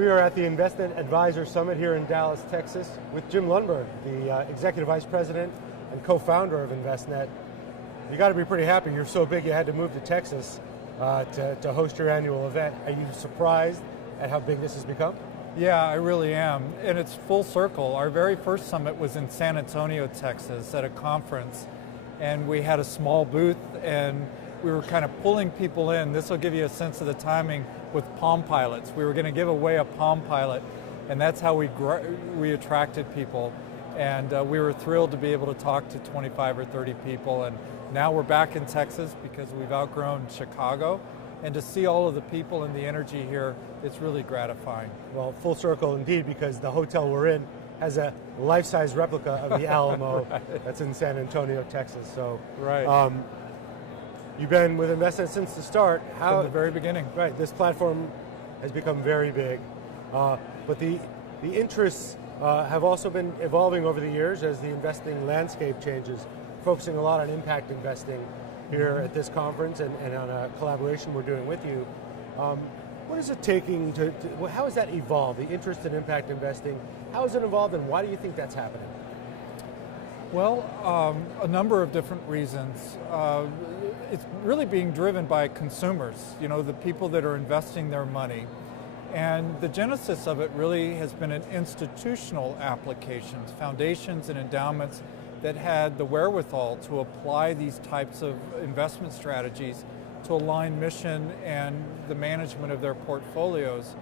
We are at the Envestnet Advisor Summit here in Dallas, Texas with Jim Lumberg, the Executive Vice President and co-founder of Envestnet. You got to be pretty happy. You're so big you had to move to Texas to host your annual event. Are you surprised at how big this has become? Yeah, I really am, and it's full circle. Our very first summit was in San Antonio, Texas at a conference, and we had a small booth and we were kind of pulling people in. This will give you a sense of the timing with Palm Pilots. We were going to give away a Palm Pilot, and that's how we attracted people. And we were thrilled to be able to talk to 25 or 30 people. And now we're back in Texas because we've outgrown Chicago. And to see all of the people and the energy here, it's really gratifying. Well, full circle indeed, because the hotel we're in has a life-size replica of the Alamo right. That's in San Antonio, Texas. So, right. You've been with Envestnet since the start. From the very beginning. Right, this platform has become very big. But the interests have also been evolving over the years as the investing landscape changes, focusing a lot on impact investing here at this conference and on a collaboration we're doing with you. What is it taking how has that evolved, the interest in impact investing? How has it evolved and why do you think that's happening? Well, a number of different reasons. It's really being driven by consumers, the people that are investing their money. And the genesis of it really has been in institutional applications, foundations and endowments that had the wherewithal to apply these types of investment strategies to align mission and the management of their portfolios.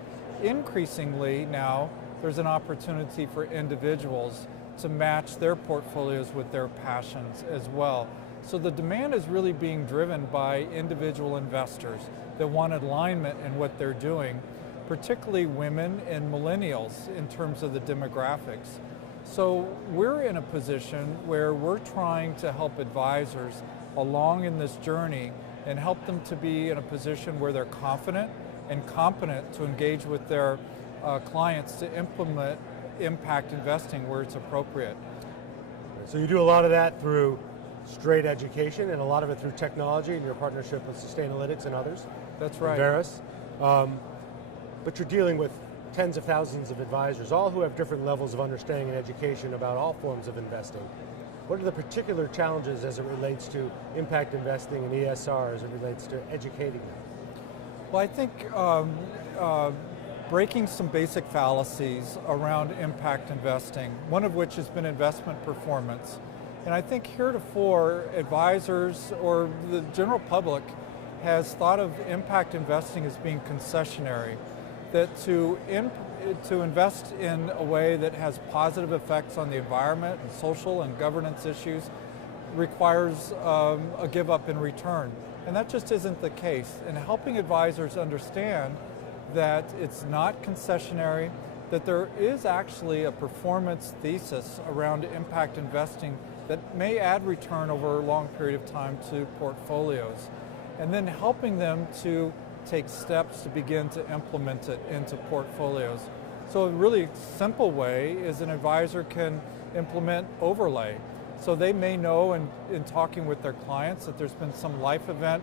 Increasingly now, there's an opportunity for individuals to match their portfolios with their passions as well. So the demand is really being driven by individual investors that want alignment in what they're doing, particularly women and millennials in terms of the demographics. So we're in a position where we're trying to help advisors along in this journey and help them to be in a position where they're confident and competent to engage with their clients to implement impact investing where it's appropriate. So you do a lot of that through straight education and a lot of it through technology and your partnership with Sustainalytics and others. That's right. Veris. But you're dealing with tens of thousands of advisors, all who have different levels of understanding and education about all forms of investing. What are the particular challenges as it relates to impact investing and ESR as it relates to educating them? Well, I think breaking some basic fallacies around impact investing, one of which has been investment performance. And I think heretofore advisors or the general public has thought of impact investing as being concessionary, that to invest in a way that has positive effects on the environment and social and governance issues requires a give up in return. And that just isn't the case. And helping advisors understand that it's not concessionary, that there is actually a performance thesis around impact investing that may add return over a long period of time to portfolios. And then helping them to take steps to begin to implement it into portfolios. So a really simple way is an advisor can implement overlay. So they may know in talking with their clients that there's been some life event,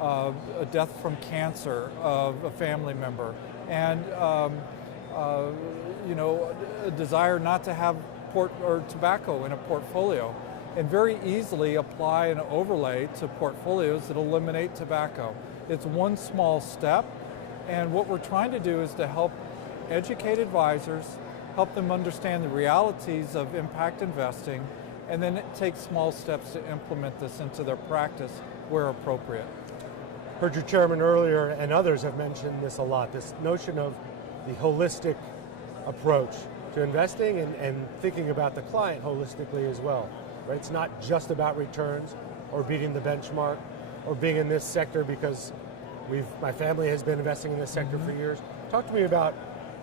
a death from cancer of a family member, and a desire not to have tobacco in a portfolio, and very easily apply an overlay to portfolios that eliminate tobacco. It's one small step, and what we're trying to do is to help educate advisors, help them understand the realities of impact investing, and then take small steps to implement this into their practice where appropriate. Heard your chairman earlier, and others have mentioned this a lot, this notion of the holistic approach to investing and thinking about the client holistically as well. Right? It's not just about returns or beating the benchmark or being in this sector because my family has been investing in this sector for years. Talk to me about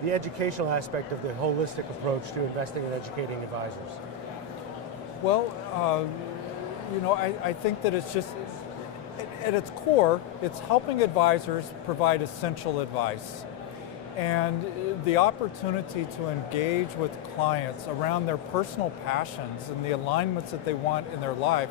the educational aspect of the holistic approach to investing and educating advisors. Well, I think that it's just, at its core, it's helping advisors provide essential advice. And the opportunity to engage with clients around their personal passions and the alignments that they want in their life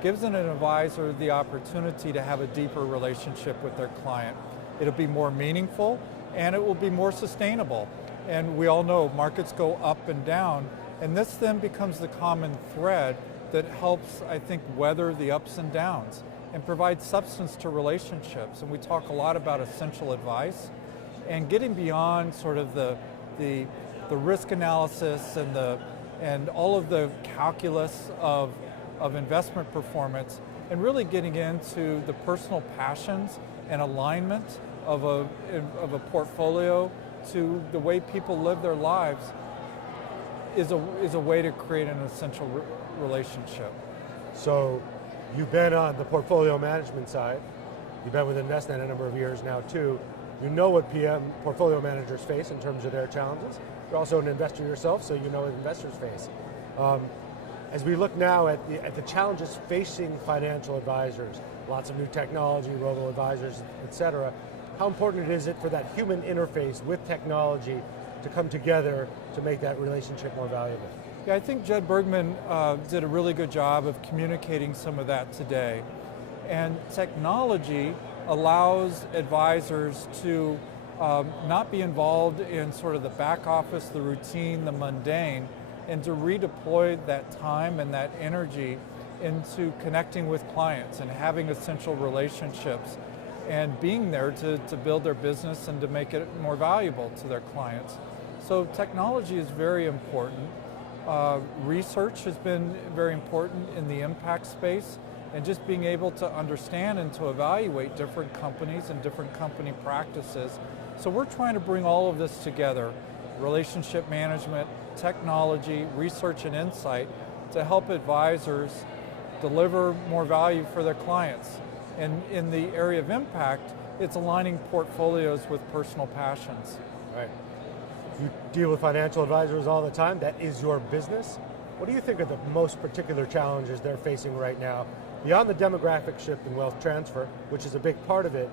gives an advisor the opportunity to have a deeper relationship with their client. It'll be more meaningful, and it will be more sustainable. And we all know markets go up and down, and this then becomes the common thread that helps, I think, weather the ups and downs and provide substance to relationships. And we talk a lot about essential advice and getting beyond sort of the risk analysis and all of the calculus of investment performance, and really getting into the personal passions and alignment of a portfolio to the way people live their lives is a way to create an essential relationship. So you've been on the portfolio management side. You've been with Envestnet a number of years now too. You know what portfolio managers face in terms of their challenges. You're also an investor yourself, so you know what investors face. As we look now at the challenges facing financial advisors, lots of new technology, robo-advisors, et cetera, how important is it for that human interface with technology to come together to make that relationship more valuable? Yeah, I think Jed Bergman did a really good job of communicating some of that today. And technology allows advisors to not be involved in sort of the back office, the routine, the mundane, and to redeploy that time and that energy into connecting with clients and having essential relationships and being there to build their business and to make it more valuable to their clients. So technology is very important. Research has been very important in the impact space, and just being able to understand and to evaluate different companies and different company practices. So we're trying to bring all of this together, relationship management, technology, research and insight, to help advisors deliver more value for their clients. And in the area of impact, it's aligning portfolios with personal passions. Right. You deal with financial advisors all the time. That is your business. What do you think are the most particular challenges they're facing right now? Beyond the demographic shift in wealth transfer, which is a big part of it,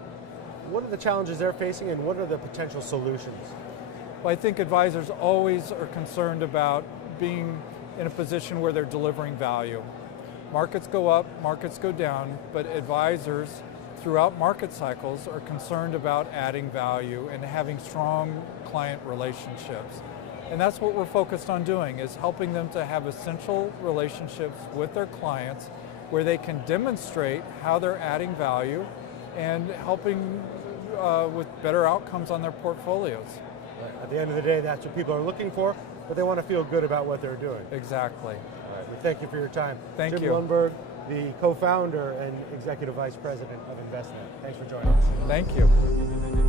what are the challenges they're facing and what are the potential solutions? Well, I think advisors always are concerned about being in a position where they're delivering value. Markets go up, markets go down, but advisors throughout market cycles are concerned about adding value and having strong client relationships. And that's what we're focused on doing, is helping them to have essential relationships with their clients where they can demonstrate how they're adding value and helping with better outcomes on their portfolios. Right. At the end of the day, that's what people are looking for, but they want to feel good about what they're doing. Exactly. All right. We thank you for your time. Thank you. Jim Lumberg, the co-founder and executive vice president of Envestnet. Thanks for joining us. Thank you.